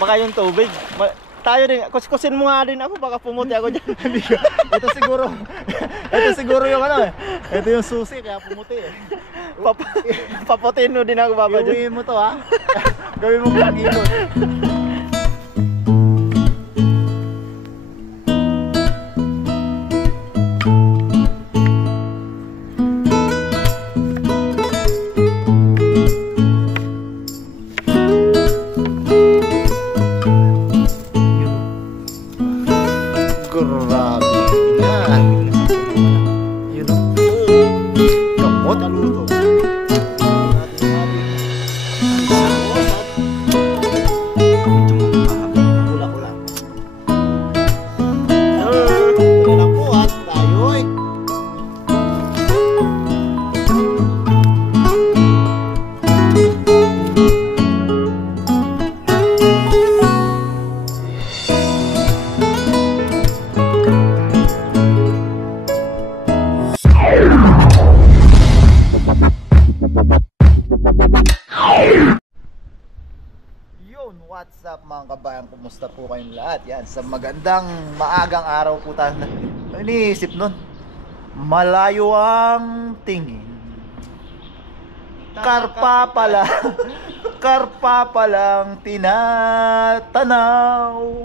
Baka yung tubig. Tayo din, kuskusin mo nga din ako, baka pumuti ako dyan. Ito siguro, ito siguro yung ano eh. Ito yung susi, kaya pumuti eh. Paputin mo din ako, Baba. Iuwiin mo to ha. Gawin mo kang ilot. What's up mga kabayan, kumusta po kayong lahat? Yan, sa magandang maagang araw po tayo. Iniisip nun, malayo ang tingin, karpa pala, karpa palang tinatanaw.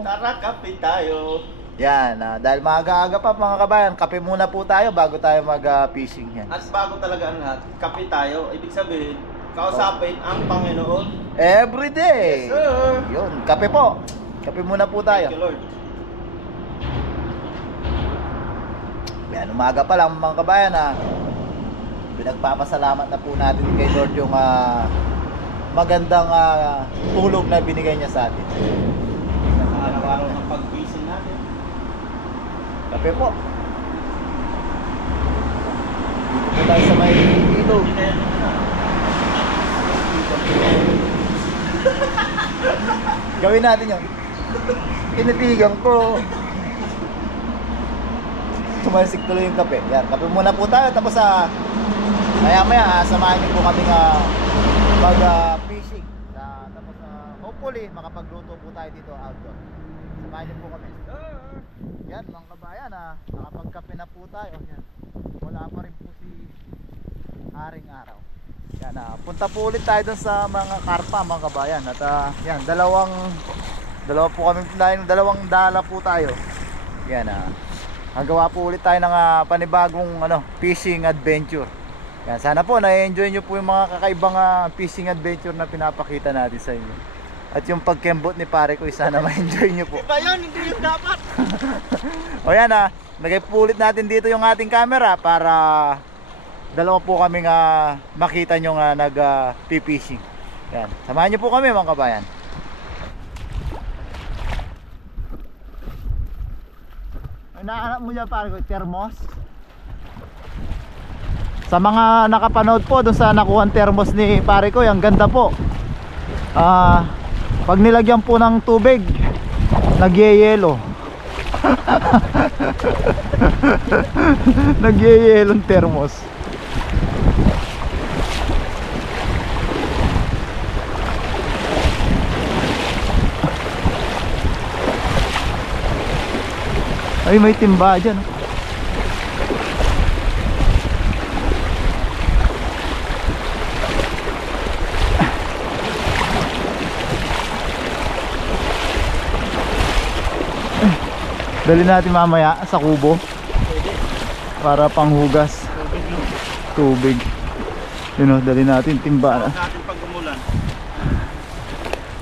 Tara, kape tayo. Yan, dahil maaga-aga pa mga kabayan, kape muna po tayo bago tayo mag-fishing yan. At bago talaga ang lahat, kape tayo. Ibig sabihin, kausapin ang Panginoon every day. Yes, sir. Yun, kape po. Kape muna po tayo. Thank you, Lord. Yan, umaga pa lang mga kabayan pinagpapasalamat na po natin kay Lord yung magandang tulog na binigay niya sa atin. Sa araw-araw ng pag-gising natin. Kape po. Dito po tayo sa may ilog. Gawin natin yun. Tinitigan ko. Tumalsik tuloy yung kape. Yan, kape muna po tayo. Tapos maya-maya samahan niyo po kami mag-fishing. Tapos hopefully makapagluto po tayo dito outdoor. Samahan niyo po kami. Yan mga kabayan, nakapagkape na po tayo. Yan. Wala pa rin po si Haring Araw. Yan, punta po ulit tayo dun sa mga karpa mga kabayan. At yan, dalawa po kami, dalawang dala po tayo. Yan, nagawa po ulit tayo ng panibagong fishing adventure. Yan, sana po na-enjoy nyo po yung mga kakaibang fishing adventure na pinapakita natin sa inyo. At yung pagkembot ni pare ko, sana ma-enjoy nyo po. Iba yun, hindi yung dapat. O yan, lagay po ulit natin dito yung ating camera para dalawa po kami makita nyo nag-fishing. Yan, samahan nyo po kami mga kabayan. Nahanap mo dyan pare ko, thermos. Sa mga nakapanood po dun sa nakuha thermos ni pare ko, ang ganda po. Pag nilagyan po ng tubig, nagyeyelo. Nagyeyelong thermos. Ay, may timba dyan. Dali natin mamaya sa kubo para panghugas tubig. Yun o, dali natin timba natin pag umulan.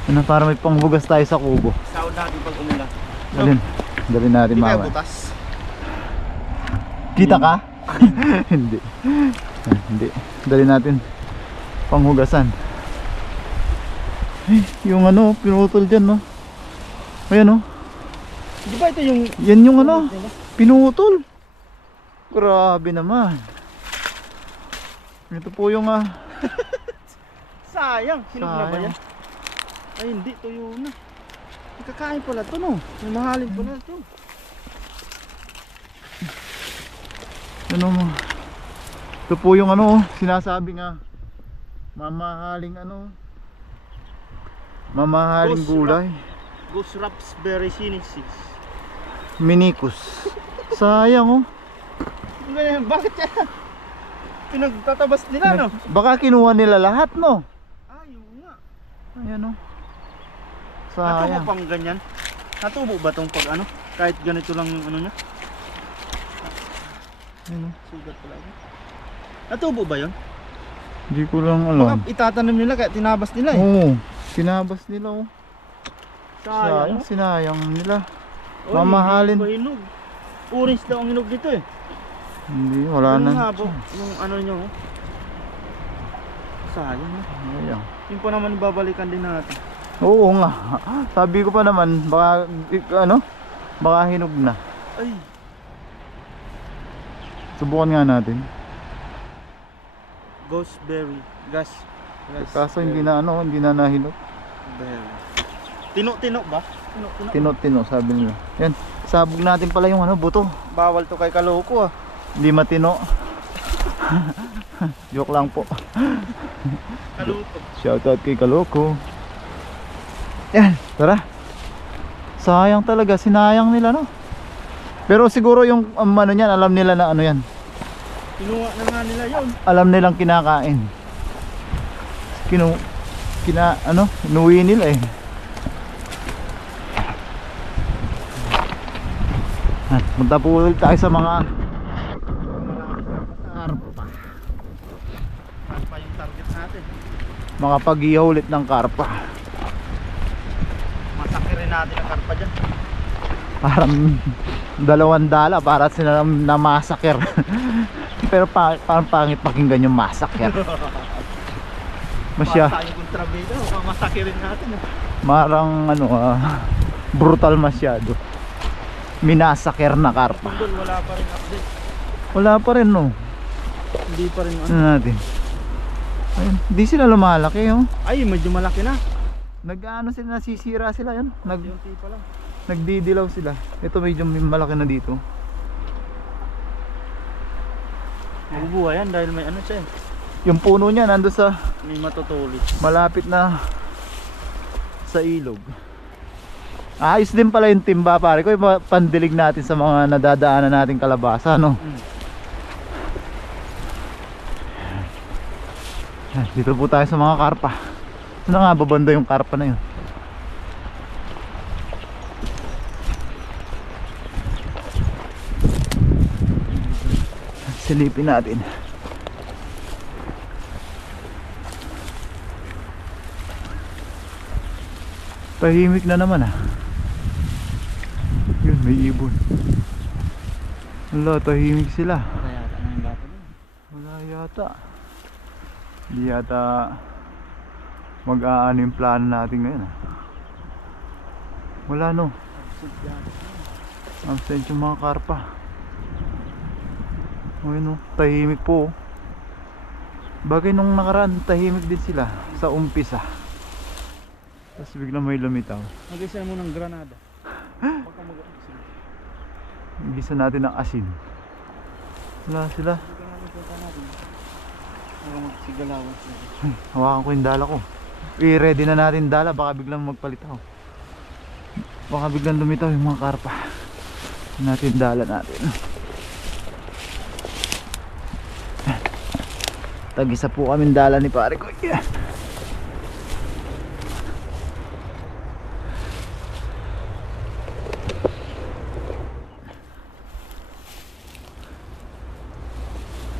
Yun, para may panghugas tayo sa kubo. Sahod natin pag umulan. Dali natin Hindi kaya mamaya. butas. Kita ka? Hindi. Hindi. Dali natin panghugasan. Ay, yung pinutol dyan, no? Ayan, no? Di ba ito yung... Yan yung pinutol. Grabe naman. Ito po yung Sayang. Hinog na ba sayang. yan? Ay hindi, tuyo na. Ikakain pala ito, no? May mahalin pala ito. Ano mo? Ito po yung sinasabi nga mamahaling Mamahaling gulay. Goose raspberry sinensis. Minicus. Sayang oh. Ngayon, bakit yan? Pinagtatabas nila, no? Baka kinuha nila lahat, no? Ay, oo nga. Ayan oh. Natubo Sayang. pang ganyan? Natubo ba tong pag ano? Kahit ganito lang yung ano niya? Ayan oh. Sugat pala yun. Natubo ba yun? Hindi ko lang Baka alam. itatanim nila kaya tinabas nila eh. Oo. Sinabas nila oh. Sayang. Sinayang nila. Oy, Mamahalin. hindi pa hinog. Orange daw ang hinog dito eh. Hindi, wala Yung na. nga po, yung ano nyo. Sayang eh. Ayan. Yung pa naman babalikan din natin. Oo nga. Sabi ko pa naman, baka ano? Baka hinog na. Ay. Subukan nga natin. Gooseberry. Gas. Kaso hindi na ano, hindi na nahinog. Tino-tino ba? Tino-tino. Tino-tino sabi nila. Yan, sabog natin pala yung ano, buto. Bawal to kay kaloko ah. Hindi matino. Joke lang po. Kaloko. Shoutout kay Kaloko. Yan, tara. Sayang talaga, sinayang nila no. Pero siguro yung ano niyan, alam nila na ano yan. Kinuha na nga nila yun. Alam nilang kinakain. Ano, inuwi nila eh. Punta po ulit tayo sa mga karpa. Saan pa yung target natin? Makapag-ihaw ulit ng karpa. Masakirin natin ang karpa dyan. Parang 2 dala para sila na massacre. Pero parang pangit pakinggan yung massacre. Masya. Basta yung kontrabida, masakirin natin eh. Marang ano brutal masyado. Minasaker na karpa. Tundol, wala pa rin update. Wala pa rin no. Hindi pa rin Ano natin? Ayun, di sila lumalaki oh. Ay, medyo malaki na. Nag-ano sila, nasisira sila yun. Yung pa lang. Nagdidilaw sila. Ito medyo malaki na dito. Mabubuhay yan dahil may ano siya eh. Yung puno niya nando sa May matutulis. malapit na sa ilog. Ayos din pala yung timba pare ko. Yung pandilig natin sa mga nadadaanan nating kalabasa no. Dito po tayo sa mga karpa. Ano nga babanda yung karpa na yun? Silipin natin. Tahimik na naman ah. Yun, may ibon. Wala, tahimik sila. Kaya ata na yung bata doon. Wala yata. Hindi yata mag-aano yung plano natin ngayon ah. Wala no. Absent yung mga karpa. Ayun no, tahimik po. Bagay nung nakaraan, tahimik din sila sa umpisa. Tapos biglang may lumitaw. Mag-isa mo ng granada. Baka mag-asin. Gisa natin ng asin. Wala sila. Baka magsigalawan sila. Hawakan ko yung dala ko. I-ready na natin dala, baka biglang magpalitaw. Baka biglang lumitaw yung mga karpa. Natin dala natin. Tag-isa po kaming dala ni pare ko. Yeah.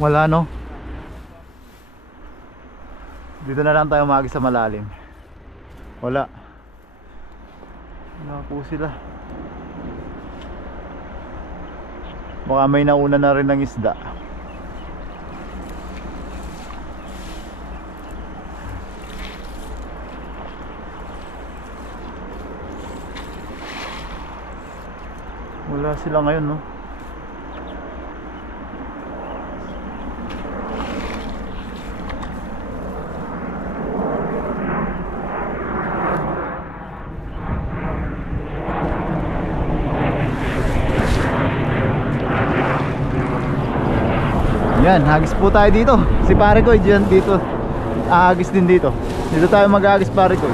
Wala no. Dito na lang tayo umagi sa malalim. Wala. Wala po sila. Baka may nauna na rin ng isda. Wala sila ngayon no. Yan, hagis po tayo dito. Si pare ko dyan dito. Ahagis din dito. Dito tayo mag-ahagis pare ko.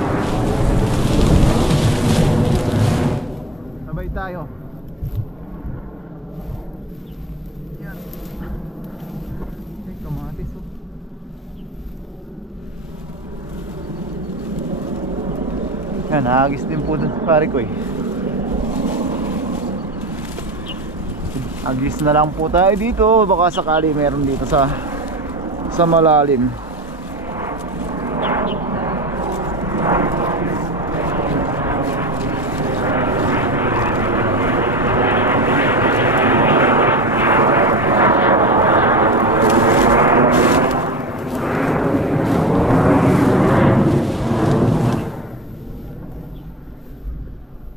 Yan, hagis din po dun pare ko eh. Agis na lang po tayo dito, baka sakali meron dito sa malalim.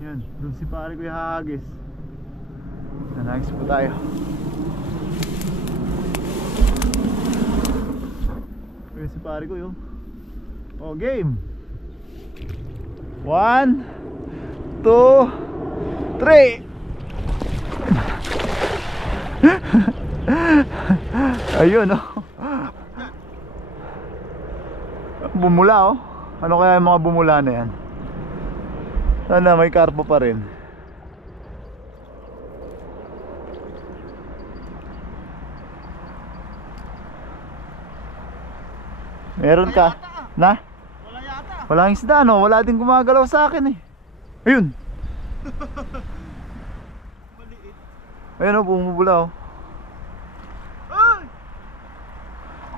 Yan, dun si pare ko yung hagis. Nanagis po tayo. Ayun si pare ko yun. Oh, game. 1 2 3. Ayun oh. Bumula oh. Ano kaya yung mga bumula na yan? Sana may karpo pa rin. Meron ka? Na? Wala yata. Walang isda no? Wala din gumagalaw sa akin eh. Ayun. Maliit. Ayun oh, bumubula oh. Ay!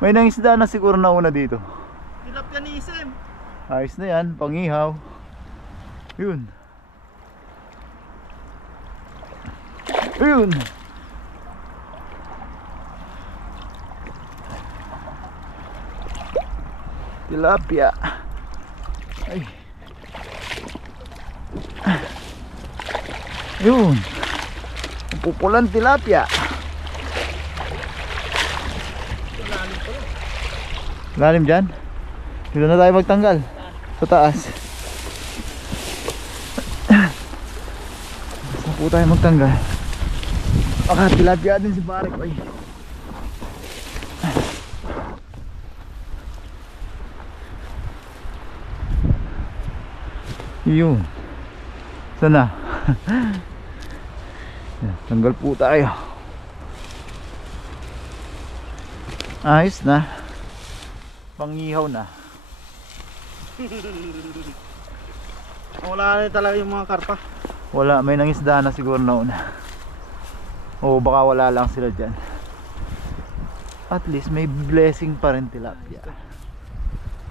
May nangisda na siguro na una dito. Tilapia ni Isem. Ayos na yan, pangihaw. Yun. Ayun. Tilapia. Ay. Yun. Pupulan tilapia. Lalim dyan. Dito na tayo magtanggal. Sa taas. Saan po tayo magtanggal? Baka tilapia din si pare ko. Ay. Yun. Sana. Tanggal po tayo. Ayos na. Pangihaw na. Wala na talaga yung mga karpa. Wala, may nangisda na siguro na una. O baka wala lang sila dyan. At least may blessing pa rin tilapia.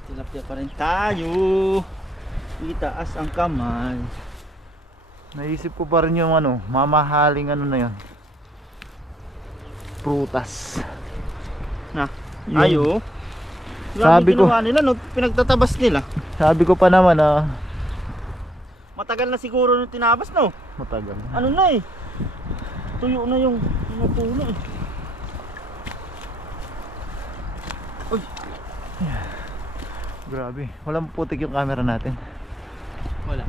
Tilapia pa rin tayo. Itaas ang kamay. Naisip ko pa rin yung ano, mamahaling ano na yun, prutas. Na, Yung- ayo. Sabi ko- ginawa nila, no? Pinagtatabas nila. Sabi ko pa naman Matagal na siguro nung tinabas, no? matagal. Ano na eh. Tuyo na yung mga puno eh. Grabe, walang putik yung camera natin. Wala.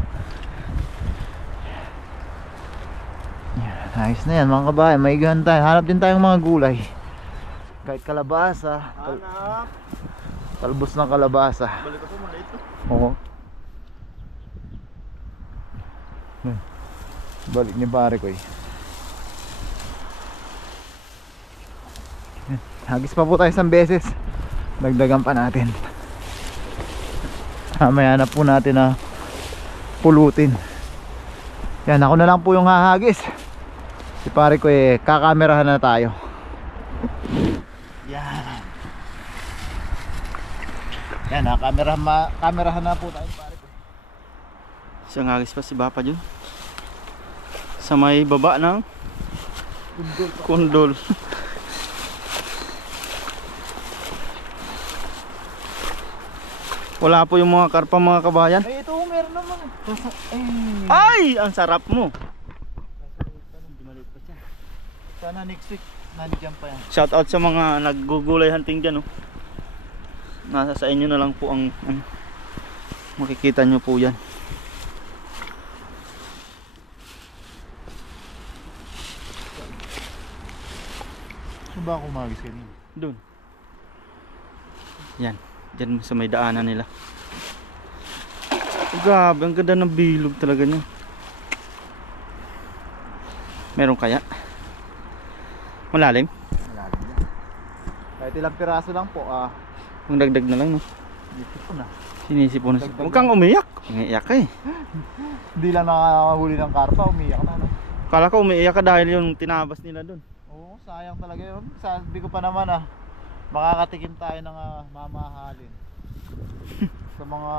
Yan, ayos na yan mga kabayan, may tayo. Hanap din tayong mga gulay. Kahit kalabasa, Anak. talbos ng kalabasa. Balik ako maliit to. Oo. Yan. Balik ni pare ko eh. Yan. Hagis pa po tayo isang beses. Dagdagan pa natin. Mamaya na po natin na pulutin. Yan, ako na lang po yung hahagis. Si pare ko eh, kakamerahan na tayo. Yan. Yan, kamerahan na po tayo pare ko. Siyang hagis pa si Bapa dyan. Sa may baba ng kundol. Wala po yung mga karpa mga kabayan. Ay, ito meron naman. Ay! Ang sarap mo. Sana next week nandiyan pa yan. Shout out sa mga naggugulay hunting dyan. Oh. Nasa sa inyo na lang po ang makikita nyo po yan. Saan ba ako umagis kanina? Doon. Yan. Diyan sa may daanan nila. Oh, grabe, ang ganda ng bilog talaga niya. Meron kaya? Malalim? Malalim yan. Kahit ilang piraso lang po, Ang dagdag na lang, no? dito po na. Sinisip mo na. Dagdag Huwag kang umiyak. Umiiyak ka eh. Hindi lang nakahuli ng karpa, umiyak na, no? Kala ko umiiyak ka dahil yung tinabas nila dun. Oo, sayang talaga yun. Sabi ko pa naman makakatikim tayo ng mamahalin. Sa mga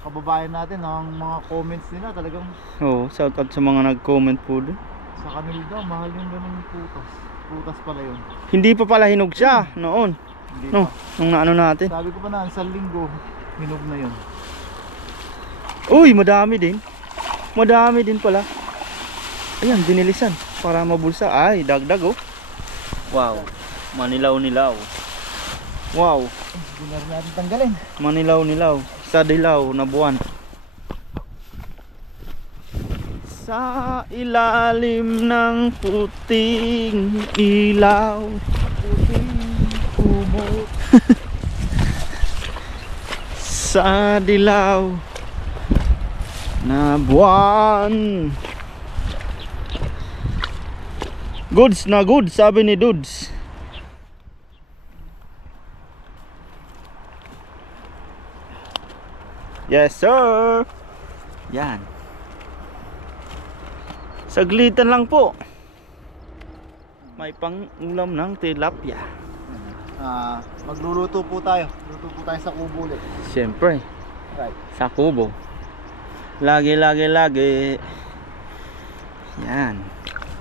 kababayan natin, ang mga comments nila talagang Oo, shout out sa mga nag-comment po dun. sa kanila daw, mahal yung ganun putas. Putas pala yun. Hindi pa pala hinog siya noon. Hindi No, pa. nung naano natin. Sabi ko pa na, sa linggo, hinog na yun. Uy, madami din. Madami din pala. Ayan, dinilisan para mabulsa. Ay, dagdag oh. Wow. Manilaw-nilaw. Wow. Hindi na rin natin tanggalin. Manilaw-nilaw. Sa dilaw na buwan. Sa ilalim ng puting ilaw. Puting kumot. Sa dilaw na buwan. Goods na goods, sabi ni Dudes. Yes sir. Yan. Saglitan lang po. May pang ulam ng tilapia. Magluluto po tayo. Luto po tayo sa kubo ulit. Siyempre, Right. sa kubo. Lagi. Yan.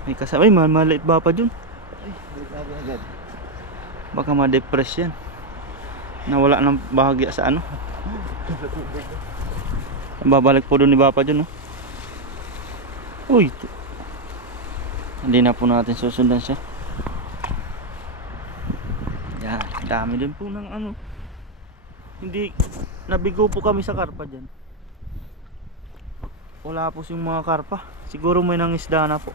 May kasama. Ay, maliit ba pa dun? Ay, balik natin agad. Baka ma-depress yan. Nawala ng bahagya sa ano. Babalik po doon ni Bapa dyan, no? Uy, hindi na po natin susundan siya. Yan, dami din po ng ano. Hindi, nabigo po kami sa karpa dyan. Wala po yung mga karpa. Siguro may nangisda na po.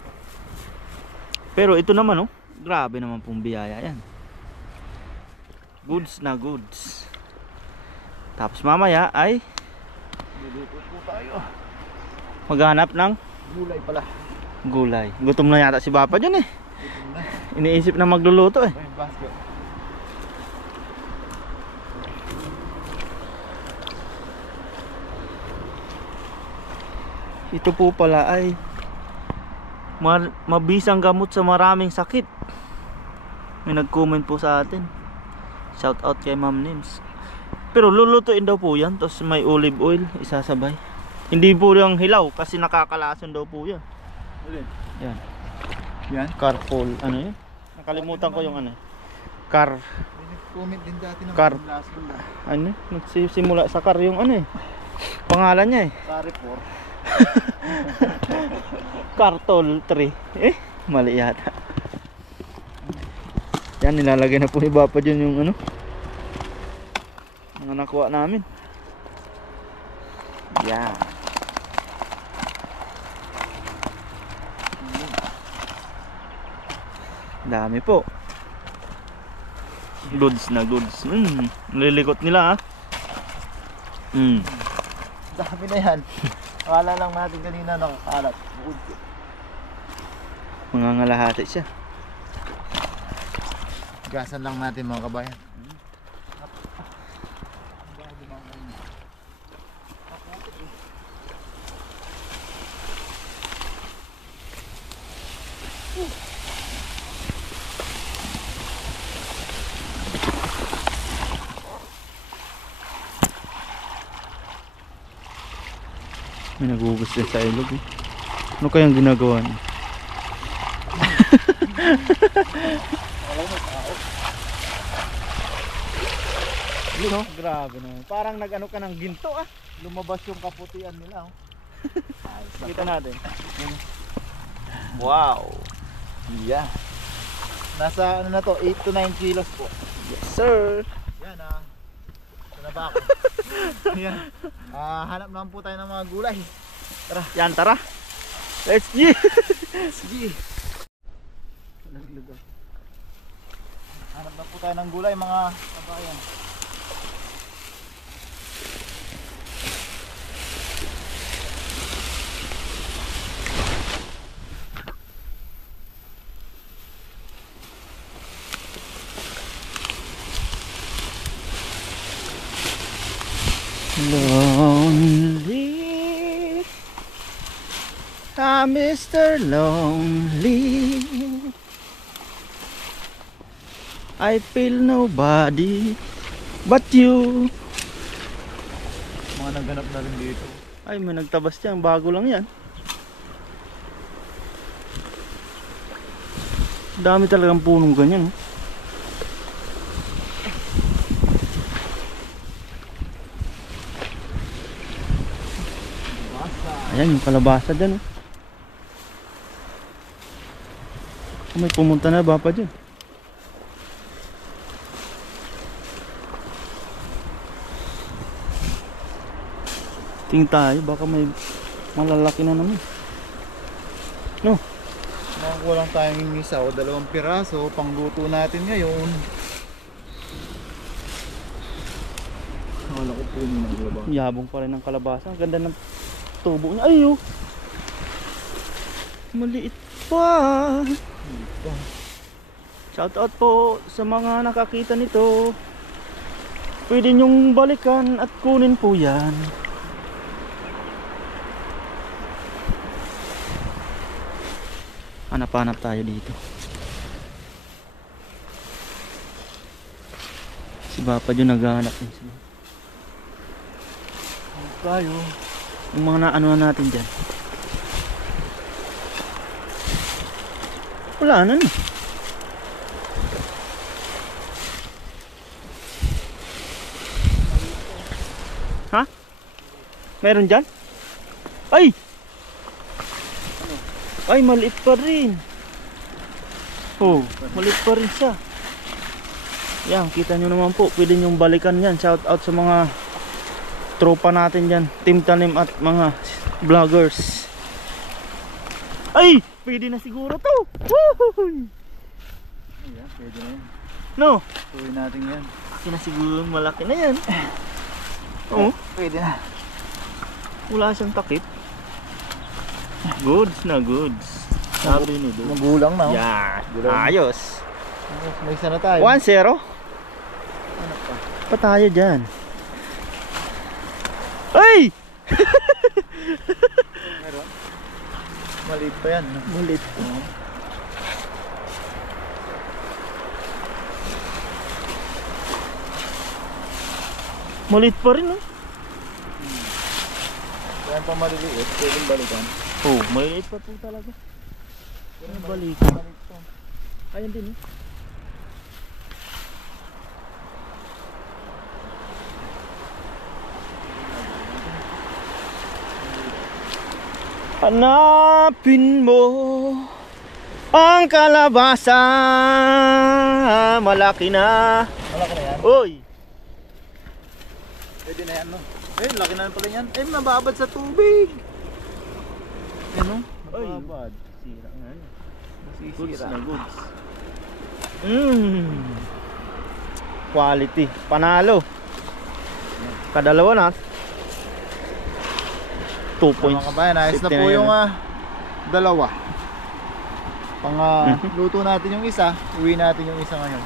Pero ito naman, oh, grabe naman pong biyaya yan. Goods na goods. Tapos mamaya ay Luluto po tayo. maghanap ng Gulay pala. gulay. Gutom na yata si Papa dyan eh. Ito na. Iniisip na magluluto eh. Ay, basket. Ito po pala ay mabisang gamot sa maraming sakit. May nag-comment po sa atin. Shout out kay Ma'am Nims. Pero lulutuin daw po yan. Tapos may olive oil isasabay. Hindi po yung hilaw kasi nakakalason daw po yan. Ulit. Yan. Yan. Carpol. Ano yun? Nakalimutan ko yung ano. Car. May nag-comment din dati ng Car. lason na. Ano? Nagsisimula sa car yung ano eh. Pangalan niya eh. Carrefour. Cartol 3. Eh, mali yata. Yan, nilalagay na po ni Papa dyan yung ano, mga nakuha namin. Yan. Dami po. Goods na goods. Nililikot nila ah. Dami na yan. Akala lang natin kanina nakakalat. Bukod ko. Mangangalahati siya. Gasan lang natin mga kabayan. May nagugus din sa ilog eh. Ano kayang ginagawa niya? Yun oh. Grabe naman. Parang nag-ano ka ng ginto ah. Lumabas yung kaputian nila oh. Kita natin. Wow. Yeah. Nasa ano na to, 8 to 9 kilos po. Yes sir. Yan ito na ba ako? Yan. Hanap naman po tayo ng mga gulay. Tara. Yan tara. Let's go. Sige. Hanap na po tayo ng gulay mga kabayan. Lonely Mr. Lonely. I feel nobody but you. Mga nagganap na rin dito. Ay, may nagtabas dyan. Bago lang yan. Dami talagang punong ganyan. Ayan yung kalabasa dyan. May pumunta na ba pa dyan? Tingin tayo, baka may malalaki na naman. No? Makakuha lang tayong isa o 2 piraso pangluto natin ngayon. Akala ko po yung naglabang. Yabong pa rin ng kalabasa. Ang ganda ng tubo niya. Ay, oh. Maliit pa. Shout out po sa mga nakakita nito. Pwede nyong balikan at kunin po yan. Hanap-hanap tayo dito. Si Papa John naghahanap din sila. Tayo. Yung mga naano na natin dyan. Wala na no. Ha? Meron dyan? Ay! Ay, maliit pa rin. Oh, maliit pa rin siya. Yan, kita nyo naman po. Pwede nyong balikan yan. Shout out sa mga tropa natin dyan. Team Tanim at mga vloggers. Ay! Pwede na siguro to. Woohoo! Ayan, pwede na yan. No? Tuloy natin yan. Pwede na siguro. Malaki na yan. Oh, Pwede na. wala siyang takip. Goods na goods. Sabi ni Do. Magulang na. Yan. Gulang. Ayos. May isa na tayo. 1-0. Ano pa? Pa tayo dyan. Ay! Meron? Maliit pa yan. No? Malit. Malit pa rin, oh. Yan pa maliliit. Pwedeng balikan. Oh, maliit pa po talaga. Ano balikan? Maliit pa. Ayan din, eh. Hanapin mo ang kalabasa. Malaki na. Malaki na yan. Oy! Pwede na yan, no? Eh, laki na pala yan. Eh, mababad sa tubig. Ano? Ay, Mababad. sira nga. Goods Masisira. na goods. Quality. Panalo. Kadalawa na. 2 points. Mga kabayan, ayos na 50 po yan. yung dalawa. Pang luto natin yung isa, uwi natin yung isa ngayon.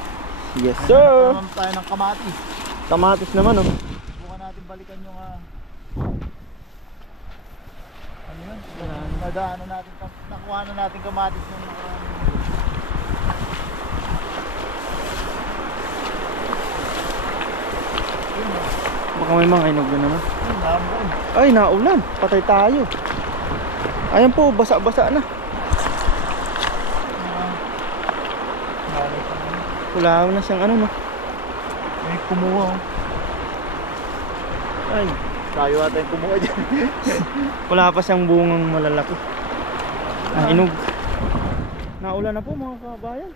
Yes, sir. Naman tayo ng kamatis. Kamatis naman, oh. Bukan natin balikan yung ano yun? Nadaanan natin, nakuha na natin kamatis ng Baka may mga inog na naman. naambon. Ay, naulan. Patay tayo. Ayan po, basa-basa na. Wala na siyang ano, no? May kumuha. Ay, Tayo ata yung kumuha dyan. wala pa siyang bungang malalaki. Ah, inog. Naulan na po, mga kabayan.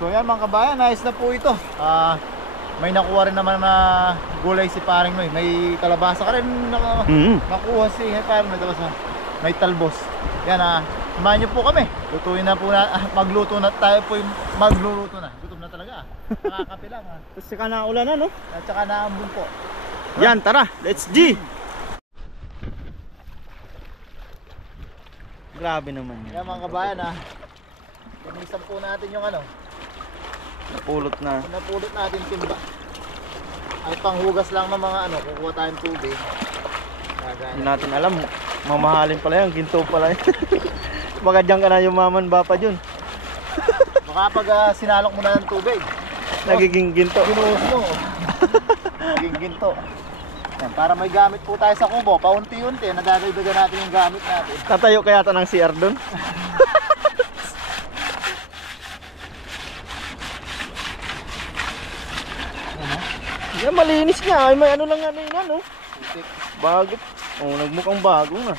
So yan mga kabayan, ayos na po ito. May nakuha rin naman na gulay si Paring Noy. May kalabasa ka rin nakuha si Paring Noy. Tapos may talbos. Yan samahan niyo po kami. Lutuin na po na, magluto na tayo po yung magluluto na. Gutom na talaga. Nakakape lang Tapos saka naulan na, no? At saka naambun po. Yan, tara, let's G! Grabe naman Yan mga kabayan linisan po natin yung Napulot na. napulot natin timba. Ay panghugas lang ng mga ano, kukuha tayong tubig. Hindi natin alam, mamahalin pala yan, ginto pala yan. Baka dyan ka na yumaman ba pa dyan. Baka pag sinalok mo na ng tubig, Nagiging ginto. ginuhos mo. Naging ginto. Yan, para may gamit po tayo sa kubo, paunti-unti, nadadagdagan natin yung gamit natin. Tatayo kaya ito ng CR doon. Yan, malinis nga. Ay, may ano lang ano yun, ano? Putik. Bago. Oh, nagmukhang bago na.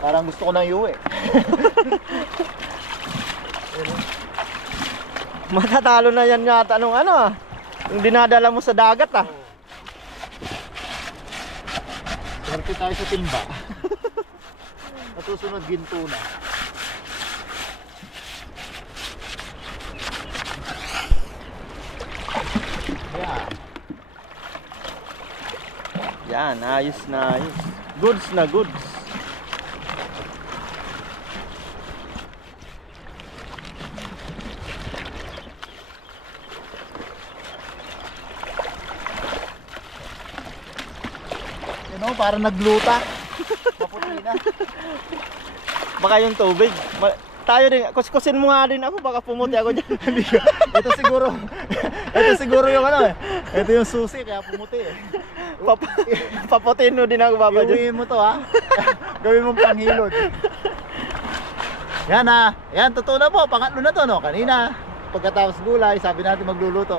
Parang gusto ko nang iuwi. Matatalo na yan yata nung ano ah. Yung dinadala mo sa dagat ah. Swerte tayo sa timba. Nasusunod ginto na. Yan. Yan, ayos na ayos. Goods na goods. You know, parang nagluta. Maputi na. Baka yung tubig. Tayo din, kuskusin mo nga din ako, baka pumuti ako dyan. Ito siguro. Ito siguro yung ano eh. Ito yung susi kaya pumuti eh. Paputin mo din ako baba dyan. Iuwiin mo to ha. Gawin mong panghilod. Yan ha. Yan, totoo na po. Pangatlo na to no. Kanina, pagkatapos gulay, sabi natin magluluto.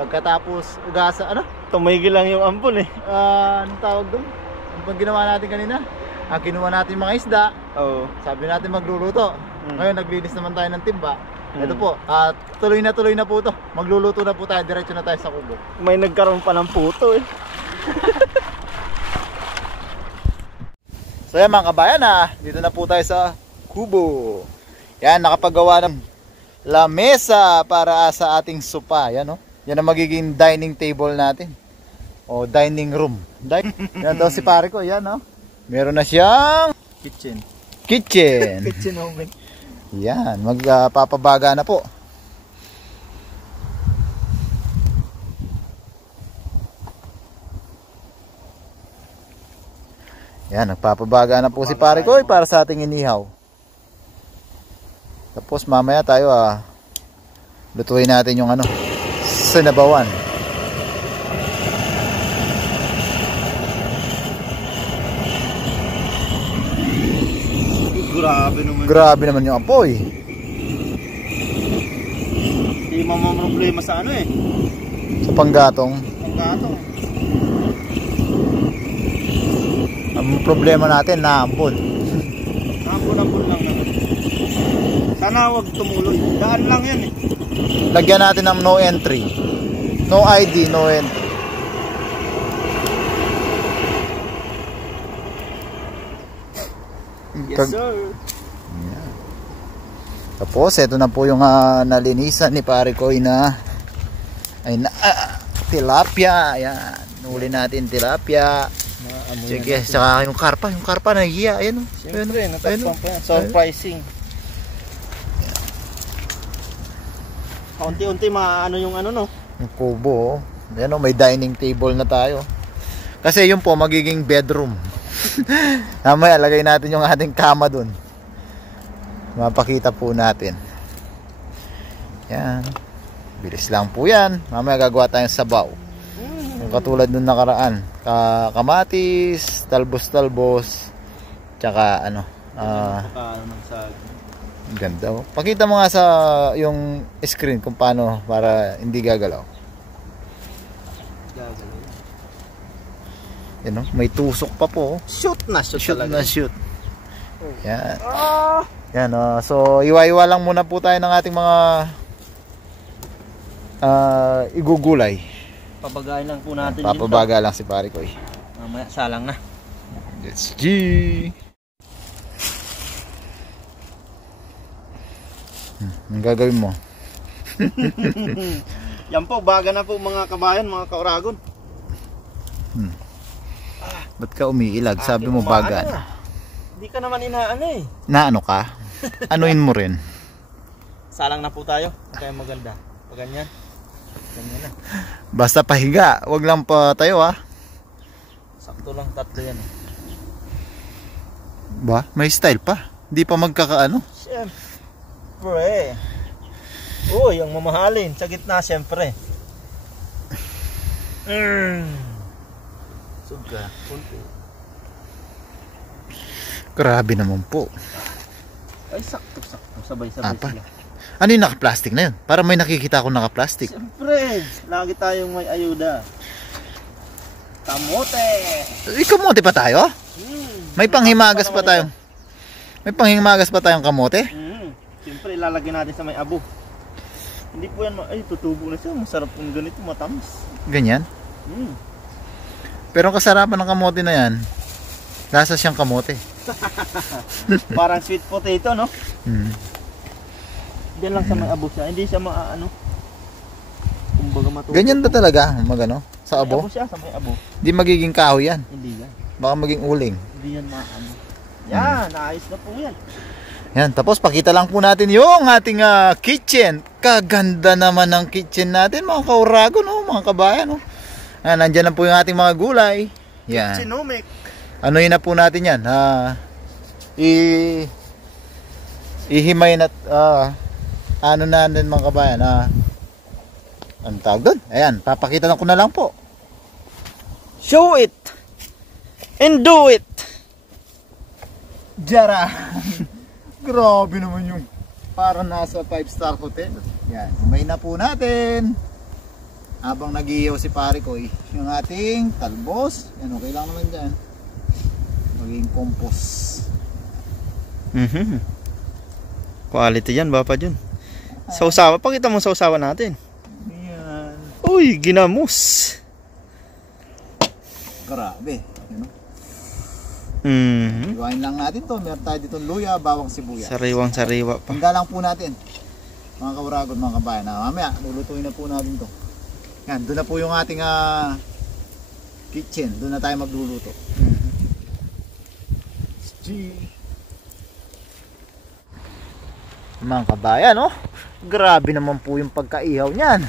Pagkatapos ugasa, ano? Tumigil lang yung ampon eh. Anong tawag doon? Ano bang ginawa natin kanina? Kinuha natin mga isda. Oo. Sabi natin magluluto. Ngayon naglinis naman tayo ng timba. Ito Mm. po, tuloy na po to. Magluluto na po tayo, diretso na tayo sa kubo. May nagkaroon pa ng puto eh. So yan mga kabayan dito na po tayo sa kubo. Yan, nakapagawa ng lamesa para sa ating sopa. Yan o. Yan ang magiging dining table natin. O dining room. Yan daw si pare ko, yan o. Meron na siyang Kitchen. kitchen. oven. Yan, magpapabaga na po. Yan, nagpapabaga na po si pare ko para sa ating inihaw. Tapos mamaya tayo lutuin natin yung ano, sinabawan. Grabe naman. Grabe naman yung apoy. Hindi problema sa ano eh. Sa panggatong. Ang gatong. Ang problema natin, naampon. Ampun-ampun lang naman. Sana wag tumuloy. Daan lang yan eh. Lagyan natin ng no entry. No ID, no entry. Yes sir. Tapos, ito na po yung nalinisan ni pare ko tilapia. Ayan, nuli natin tilapia. Sige, saka yung karpa nahihiya. Ayan o. Siyempre, natakpan pa yan. Surprising. Kaunti-unti maano yung ano no. Yung kubo. Ayan o, may dining table na tayo. Kasi yun po, magiging bedroom. Mamaya, lagay natin yung ating kama dun. Mapakita po natin. Yan. Bilis lang po yan. Mamaya gagawa tayong sabaw. Yung katulad nung nakaraan. Kamatis, talbos-talbos. Tsaka ano. Ganda oh. Pakita mo nga sa yung screen kung paano para hindi gagalaw. Yan oh. May tusok pa po. Shoot Shoot. Yan. Yan so iwa-iwa lang muna po tayo ng ating mga igugulay. Papabagain lang po natin. Papabaga lang si pare ko eh. Mamaya salang na. Let's G. Ang gagawin mo? Yan po, baga na po mga kabayan, mga kauragon. Ba't ka umiilag? Sabi mo baga na. Hindi ka naman inaano eh. Na ano ka? Anuin mo rin. Salang na po tayo. Kaya maganda. Pag ganyan. Ganyan na. Basta pahiga, wag lang pa tayo ha. Sakto lang 3 yan. Ba, may style pa. Hindi pa magkakaano. Siyempre. Uy, ang mamahalin. Sa gitna, siyempre. Suga. Punti. Grabe naman po. Ay, sakto. Sabay-sabay Apa? sila. Ano yung naka-plastic na yun? Para may nakikita akong naka-plastic. Siyempre. Lagi tayong may ayuda. Kamote. Kamote pa tayo? May panghimagas pa tayo. May panghimagas pa tayong kamote? Siyempre, ilalagay natin sa may abo. Hindi po yan, ay, tutubo na siya. Masarap kung ganito, matamis. Ganyan? Pero ang kasarapan ng kamote na yan, lasa siyang kamote. Parang sweet potato, no? Diyan lang sa may abo siya. Hindi siya maano. Kumbaga matuto. Ganyan ba talaga? Magano? Sa May abo? abo siya, sa may abo. Di magiging kahoy yan. Hindi yan. Baka maging uling. Hindi yan maano. Yan, naayos na po yan. Yan, tapos pakita lang po natin yung ating kitchen. Kaganda naman ng kitchen natin mga kaurago, no? Mga kabayan, no? Nandyan na po yung ating mga gulay. Yan. Chinomic. Ano yun na po natin yan? Ihimay na ano na din mga kabayan. Ang tawag doon? Ayan, papakita lang ko na lang po. Show it and do it. Jara. Grabe naman yung parang nasa 5-star hotel. Yan, himay na po natin. Habang nag-iihaw si pare ko, yung ating talbos. Yan, okay lang naman dyan. Maging compost. Quality yan, Bapa Jun. Sausawa, pakita mo sausawa natin. Yan. Uy, ginamos. Grabe. Yan, no? Mhm. Iwain lang natin to. Meron tayo dito luya, bawang sibuyas. Sariwang-sariwa pa. Hangga lang po natin. Mga kauragon, mga kabayan. Mamaya, lulutuin na po natin to. Yan, doon na po yung ating kitchen. Doon na tayo magluluto. Mga kabayan, oh. Grabe naman po yung pagkaihaw niyan.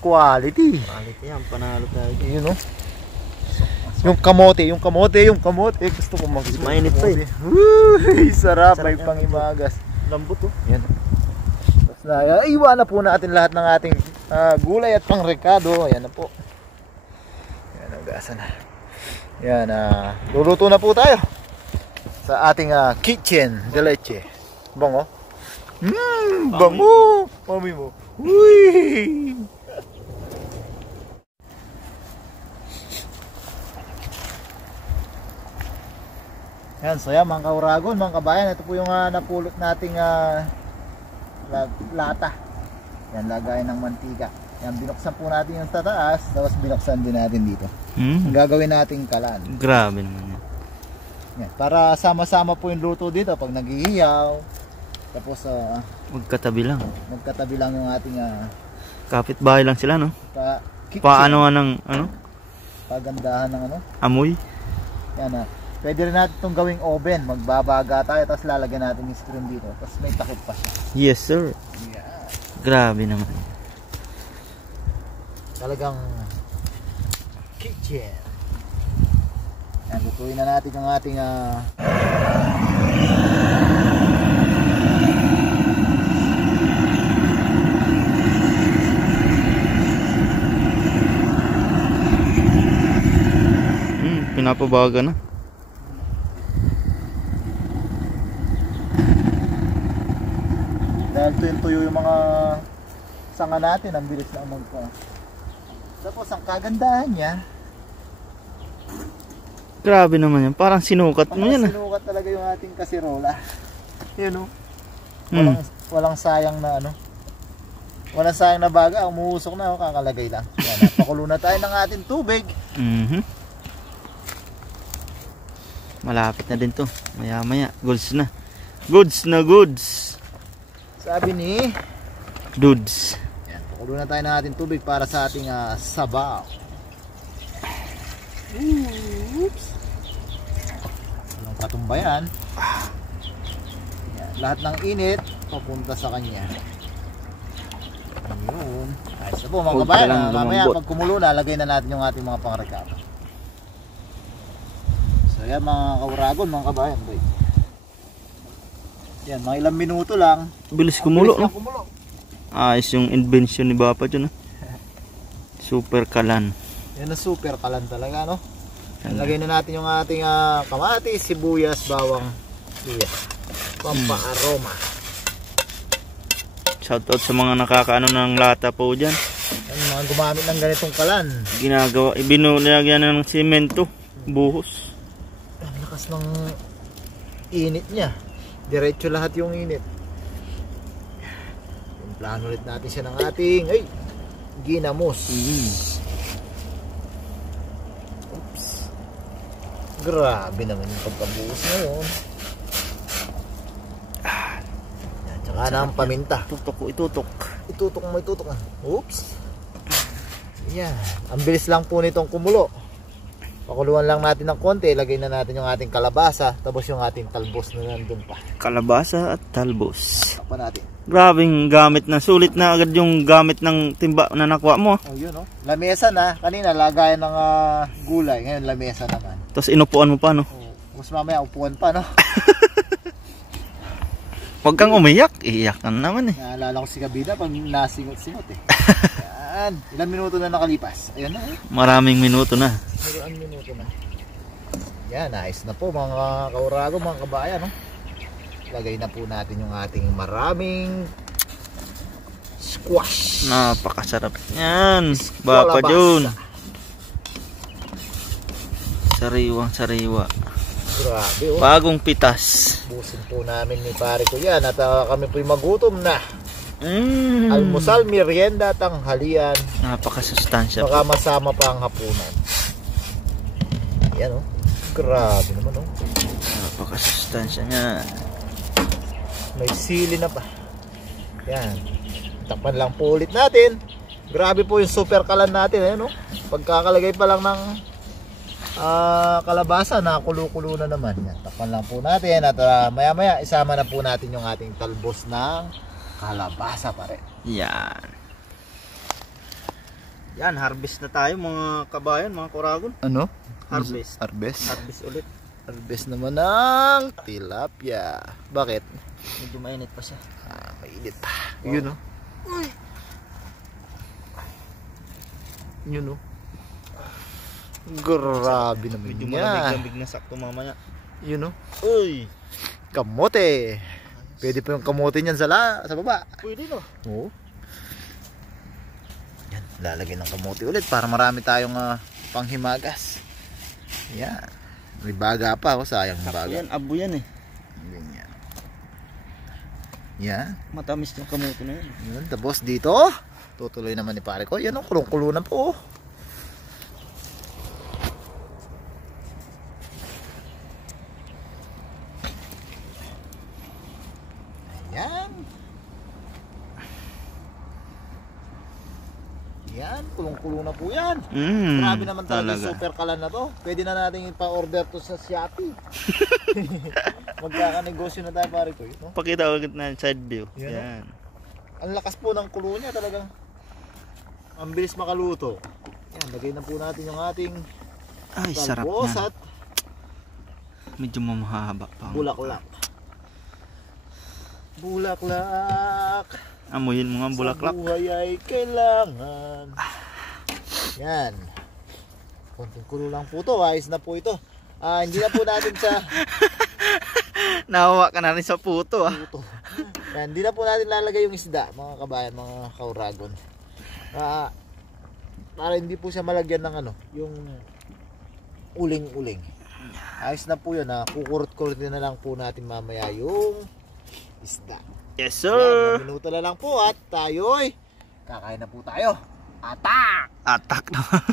Quality. Quality yan, panalo tayo. Yun, oh. Yung kamote. Gusto ko mag-gusto. Mainit to eh. Uy, sarap. Sarap May yan. pangimagas. Lambot oh. Yan. Tapos na, iwan na po natin lahat ng ating gulay at pangrekado. Ayan na po. Yan, nagasa na. Yan, luluto na po tayo sa ating kitchen de leche. Bango. Bango. Mami mo. Uy. Yan, so yan mga kauragon, mga kabayan, ito po yung napulot nating lata. Yan, lagayan ng mantika. Yan, binuksan po natin yung tataas, tapos binuksan din natin dito. Ang gagawin nating kalan. Grabe naman yan. Yan, para sama-sama po yung luto dito pag naghihiyaw. Tapos Magkatabi lang. magkatabi lang yung ating Kapit-bahay lang sila, no? kitchen. Paano nga ng, ano? Pagandahan ng ano. Amoy? Yan, pwede rin natin itong gawing oven. Magbabaga tayo, tapos lalagyan natin yung screen dito. Tapos may takip pa siya. Yes, sir. Yeah. Grabe naman. Talagang kitchen. Yan, lutuin na natin yung ating Pinapabaga na. dahil tuyo yung mga sanga natin, ang bilis na magpa. Tapos ang kagandahan niya, Grabe naman yan. Parang sinukat mo yan. sinukat talaga yung ating kasirola. Yun, oh. Hmm. Walang sayang na ano. Walang sayang na baga, umuusok na, kakalagay lang. Yan, pakulo na tayo ng ating tubig. Malapit na din to. Maya maya. Goods na. Goods na goods. Sabi ni Dudes. yan, pakulo na tayo ng ating tubig para sa ating sabaw. Oops. Walang patumbayan. Yan, lahat ng init papunta sa kanya. Yun. Ayos na po mga Huwag kabayan. ka lang Mamaya lumambot. pag kumulo, lalagay na natin yung ating mga pangrekado. So yan mga kauragon, mga kabayan. Boy. Yan, mga ilang minuto lang. Bilis kumulo, Bilis no? na kumulo. Ayos yung invention ni Bapa dyan, no? Super kalan. Yan na super kalan talaga, no? Lagay na natin yung ating kamatis, sibuyas, bawang, luya. Pampa-aroma. Shoutout sa mga nakakaano ng lata po dyan. Yan, mga gumamit ng ganitong kalan. Ginagawa, ibinulagyan na ng simento. Buhos. Ang lakas ng init niya. Diretso lahat yung init. Timplahan ulit natin siya ng ating ginamos. Oops. Grabe naman yung pagkabuhos ngayon. Yan, tsaka na ang paminta. Itutok. Itutok mo. Oops. Yan. Ang bilis lang po nitong kumulo. Pakuluan lang natin ng konti. Ilagay na natin yung ating kalabasa. Tapos yung ating talbos na nandun pa. Kalabasa at talbos. Takpan natin. Grabing gamit na. Sulit na agad yung gamit ng timba na nakuha mo. Oh, yun oh. Lamesa na. Kanina lagayan ng gulay. Ngayon lamesa naman. Tapos inupuan mo pa, no? Oh, mas mamaya upuan pa, no? Huwag kang umiyak. Iiyak ka naman eh. Naalala ko si Kabida pag nasingot-singot eh. Yan. Ilang minuto na nakalipas. Ayun na eh. Maraming minuto na. Ilang minuto na. Yan. Nice na po mga kaurago, mga kabayan, no? Lagay na po natin yung ating maraming squash. Napakasarap yan. Bapa Jun. Sariwang-sariwa. Grabe oh. Bagong pitas. Busin po namin ni pare ko yan. At kami po'y magutom na. Almusal, merienda, tanghalian. Napakasustansya. Baka masama pa ang hapunan. Yan oh. Grabe naman oh. Napakasustansya niya. May sili na pa. Yan. Takpan lang po ulit natin. Grabe po yung super kalan natin. Ayan oh. Pagkakalagay pa lang ng kalabasa na kulo-kulo na naman. Yan. Takpan lang po natin. At maya-maya isama na po natin yung ating talbos ng kalabasa pa rin. Yan. Yan, harvest na tayo mga kabayan, mga kuragon. Ano? Harvest. Harvest. Harvest ulit. Harvest naman ng tilapia. Bakit? Medyo mainit pa siya. Mainit pa. Wow. Yun oh. Yun oh. Grabe naman Medyo yan. malamig-lamig na sakto mamaya. Yun oh. Uy! Kamote. Pwede pa yung kamote niyan sa baba. Pwede no? Oo. Yan. Lalagyan ng kamote ulit para marami tayong panghimagas. Yan. May baga pa. Sayang na baga. Yan, abo yan eh. Ganyan. Yan. Matamis yung kamote na yan. Yun. Tapos dito, tutuloy naman ni pare ko. Yan o, kulong-kulo na po. Ayan. Yan, kulong-kulo na po yan. Grabe naman talaga yung super kalan na to. Pwede na natin ipa-order to sa Shopee. Magkaka-negosyo na tayo pare ko. No? Pakita ulit na side view. Yan. Yan. Ang lakas po ng kulo niya talagang. Ang bilis makaluto. Yan, lagay na po natin yung ating Ay, sarap talbos na. at Medyo mamahaba pa. bulaklak. Bulaklak. Amuyin mo nga ang bulaklak. Sa buhay ay kailangan. Yan. Konting kulo lang po to. Ayos na po ito. Hindi na po natin sa Nahawa ka na rin sa puto puto. Yan, hindi na po natin lalagay yung isda, mga kabayan, mga kauragon. Para hindi po siya malagyan ng yung uling-uling. Ayos na po yun. Kukurot-kurot na lang po natin mamaya yung isda. Yes Yan, sir. 1 minuto na lang po at tayo'y kakain na po tayo. Atak! Atak naman.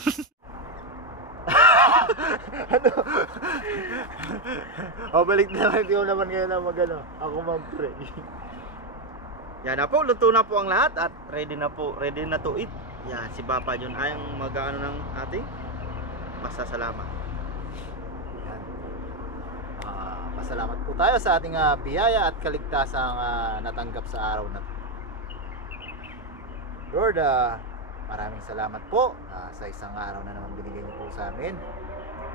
Balik na lang. Hindi ko naman ngayon na ako mag-pray. Yan na po, luto na po ang lahat at ready na po, ready na to eat. Yan, si Papa John ay ang mag-ano ng ating masasalamat. Yan. Pasalamat po tayo sa ating biyaya at kaligtasang natanggap sa araw na to. Lord, maraming salamat po sa isang araw na naman binigay niyo po sa amin.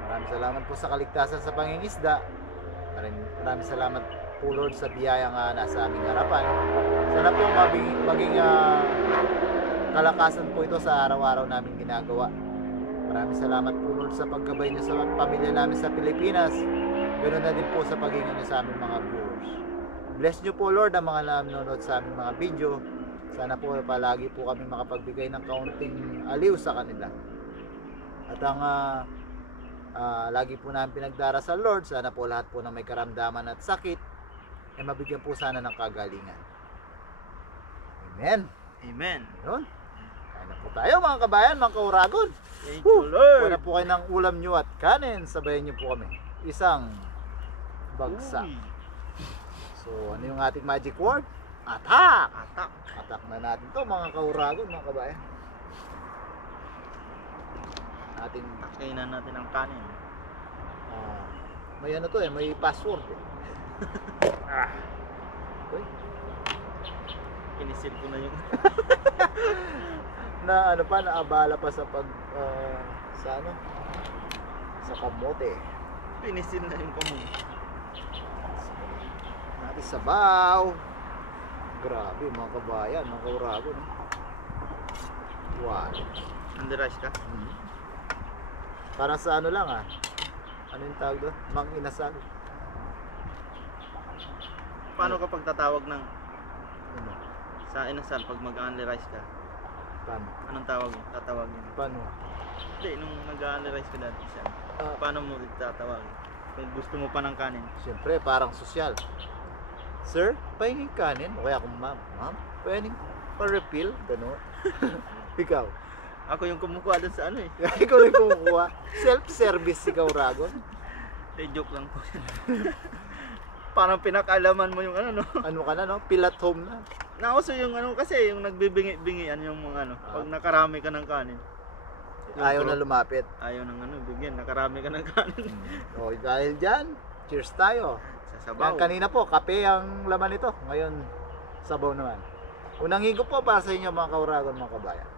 Maraming salamat po sa kaligtasan sa pangingisda. Maraming salamat po Lord sa biyayang nasa aming harapan. Sana po maging kalakasan po ito sa araw-araw namin ginagawa. Maraming salamat po Lord sa paggabay niyo sa pamilya namin sa Pilipinas. Ganoon na din po sa paghingi niyo sa aming mga viewers. Bless niyo po Lord ang mga nanonood sa aming mga video. Sana po palagi po kami makapagbigay ng kaunting aliw sa kanila. At ang lagi po namin pinagdarasal Lord, sana po lahat po na may karamdaman at sakit ay mabigyan po sana ng kagalingan. Amen. Amen. Yun. Kaya na po tayo mga kabayan, mga kauragon. Thank you, Lord. Kuha na po kayo ng ulam nyo at kanin. Sabayan nyo po kami. Isang bagsak. Uy. So ano yung ating magic word? Attack! Atak. Attack na natin to mga kauragon, mga kabayan. Ating Kainan natin ang kanin. may ano to may password Uy, Pinisil ko na yung na ano pa, naabala pa sa sa ano, sa kamote. Pinisil na yung kamoy. Natin sabaw. Grabe mga kabayan, mga kauragon. Wow. Underize ka? Parang sa ano lang ano yung tawag doon? Mang inasal. Paano kapag tatawag ng Ano? sa inasal pag mag-underize ka? Paano? Anong tawag mo? Tatawagin mo? Paano? Hindi, nung mag-underize ka dati siya. Paano mo tatawagin? Kung gusto mo pa ng kanin. Siyempre, parang sosyal. Sir, pahingin kanin. O kaya kung ma'am, pwedeng pa-refill. Gano'n. Ikaw. Ako yung kumukuha dun sa ano eh. Ikaw na kumukuha. Self-service si Kauragon. Joke lang po. Parang pinakalaman mo yung ano no. Ano ka na no? Pilat home na. Nauso yung ano kasi yung nagbibingi-bingian yung mga ano. Pag nakarami ka ng kanin. Yung Ayaw na pro- lumapit. Ayaw ng ano, bigyan. Nakarami ka ng kanin. O dahil dyan, cheers tayo. Sa sabaw. Yan, kanina po, kape ang laman nito. Ngayon, sabaw naman. Unang higop po para sa inyo mga Kauragon, mga kabayan.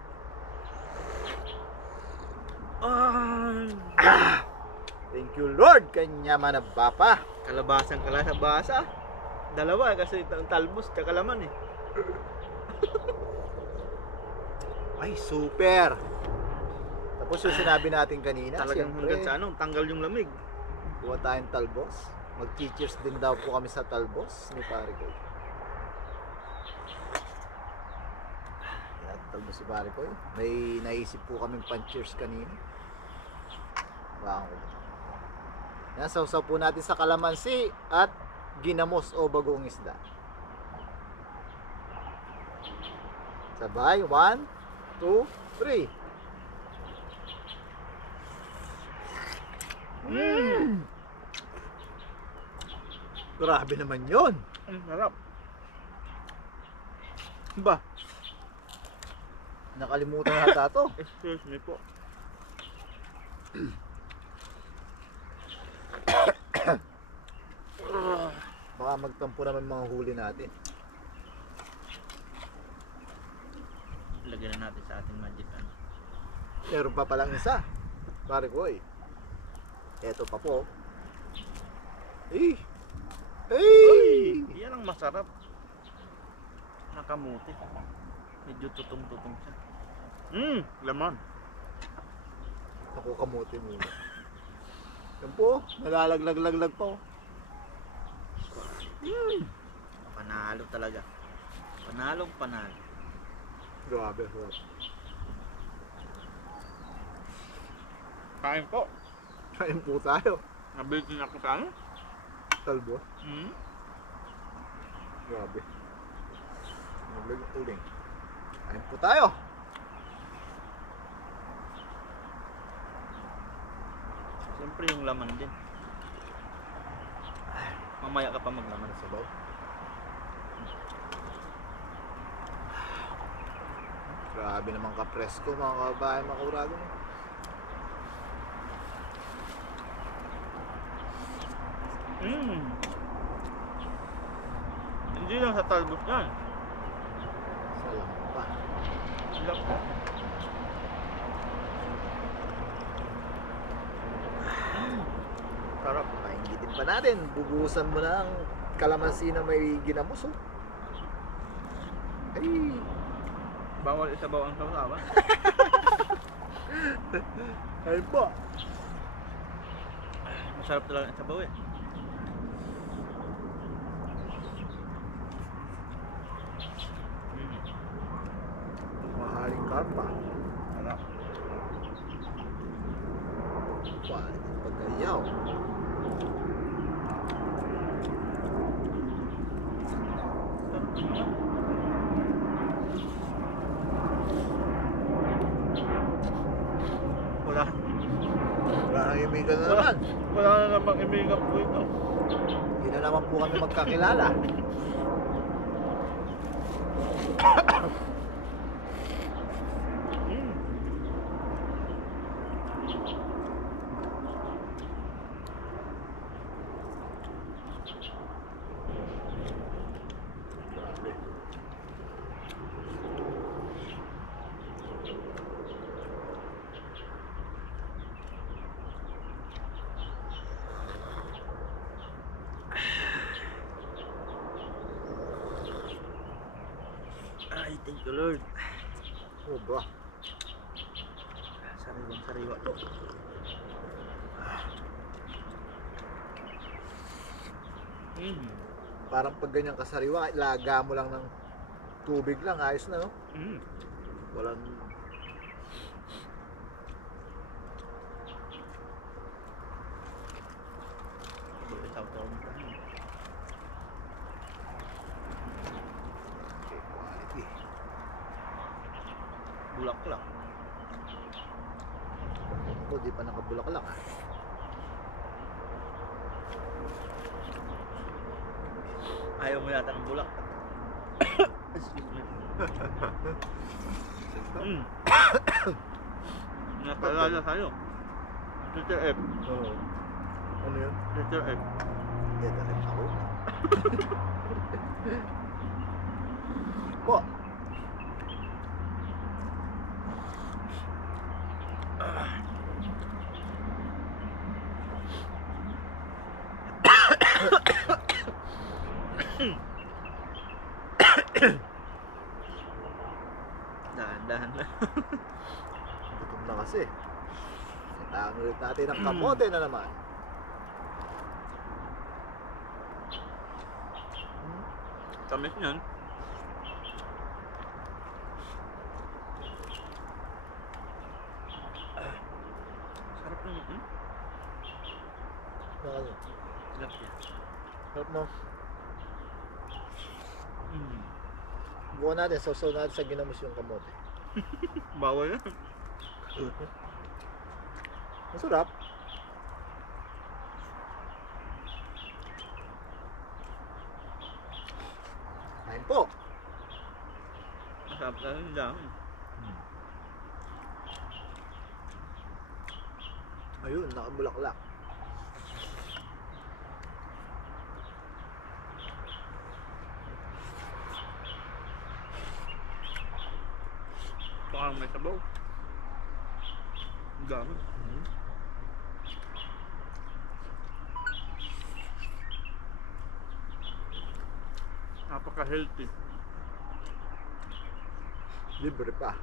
Thank you Lord, kanya man na bapa. Kalabasang kalabasa. Dalawa kasi talbos kakalaman eh. Ay, super. Tapos yung sinabi natin kanina, Talagang hanggang sa ano, tanggal yung lamig. kuha tayong talbos. Mag-cheers din daw po kami sa talbos ni pare ko. Yan, talbos si pare ko. May naisip po kaming pan-cheers kanina. Wow. Yan, sausaw po natin sa kalamansi at ginamos o bagoong isda. Sabay, 1, 2, 3. Grabe naman yun. Ang sarap. Ba? Nakalimutan na ata to. Excuse me po. Baka magtampo naman mga huli natin. Lagyan na natin sa ating magic ano. Meron pa palang isa. Pare ko eh. Eto pa po. Eh. Uy! Yan ang masarap. Nakamuti. Medyo tutong-tutong siya. Laman. Ako kamote muna. Yan po. Nalalaglag-laglag po. Panalo talaga. Panalong panalo. Grabe. Grabe. Kain po. Kain po tayo. Nabilitin ako sa ano? Talbos. Hmm? Grabe. Naglag yung uling. Kain po tayo. Siyempre yung laman din. Mamaya ka pa maglaman sa Sabaw. Grabe naman ka-presko mga kabayan, mga kauragon. Hindi lang sa talbos yan. Salam pa. Bulak. Sarap. Paingitin pa natin. Bubuhusan mo na ang kalamansi na may ginamos, oh. Ay. Bawal isabaw ang sasawa. Ay po. Masarap talaga ang sabaw eh. Mahaling karpa. Sarap. Pagkayaw. Wala. Wala nang imigan na naman. Wala na namang imigan po ito. Hindi na naman po kami magkakilala. Ay, thank you Lord. Oh, ba? Sariwang sariwa to. Parang pag ganyan kasariwa, ilaga mo lang ng tubig lang, ayos na, no? Walang... Okay, quality. Bulaklak. Ako, di pa nakabulaklak, ah. Ayaw mo yata ng bulak. Excuse me. Nakalala sa'yo. Twitter F. Oo. Ano yun? Twitter F. Yan na rin ako. Po. Dahan-dahan na. Gutom na kasi. Itaan ulit natin ang kamote na naman. Tamis niyan. Sarap naman. Nakano? Sarap yan. Sarap, no? Buwan natin, sausaw natin sa ginamos yung kamote. Bawal yan. Masarap. Kain po. Masarap talaga yung dami. Ayun, nakabulaklak. Parang may sabaw. Ang dami. Napaka-healthy. Libre pa.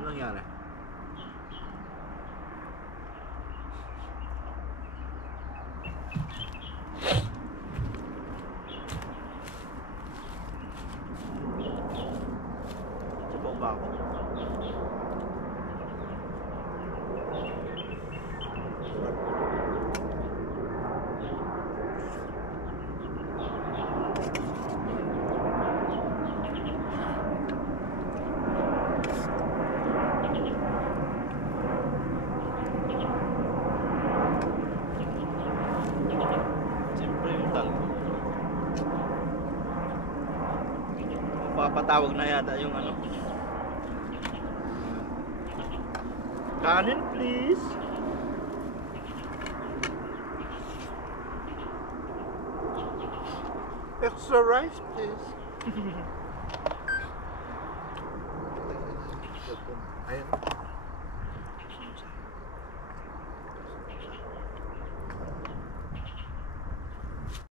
Ano nangyari? Sabaw ba ako? Siyempre yung talbo. Papatawag na yata yung ano. Kanin, please. Extra rice, please. Ayan.